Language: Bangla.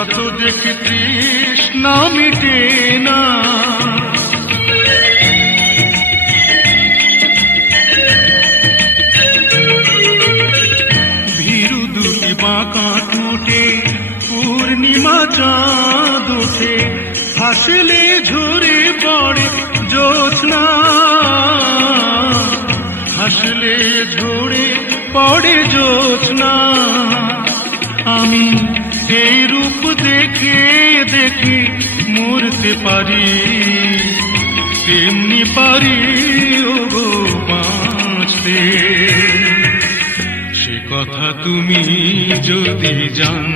যত দেখি তৃষ্ণা মিটে না। ভীরু দুটি বাঁকা ঠোঁটে পূর্ণিমা চাঁদ ওঠে, হাসলে ঝরে পড়ে জ্যোৎস্না, হাসলে ঝরে পড়ে জ্যোৎস্না। আমি এই রূপ দেখে দেখে মরতে পারি, তেমনি পারি ওগো বাঁচতে। সে কথা তুমি যদি জান।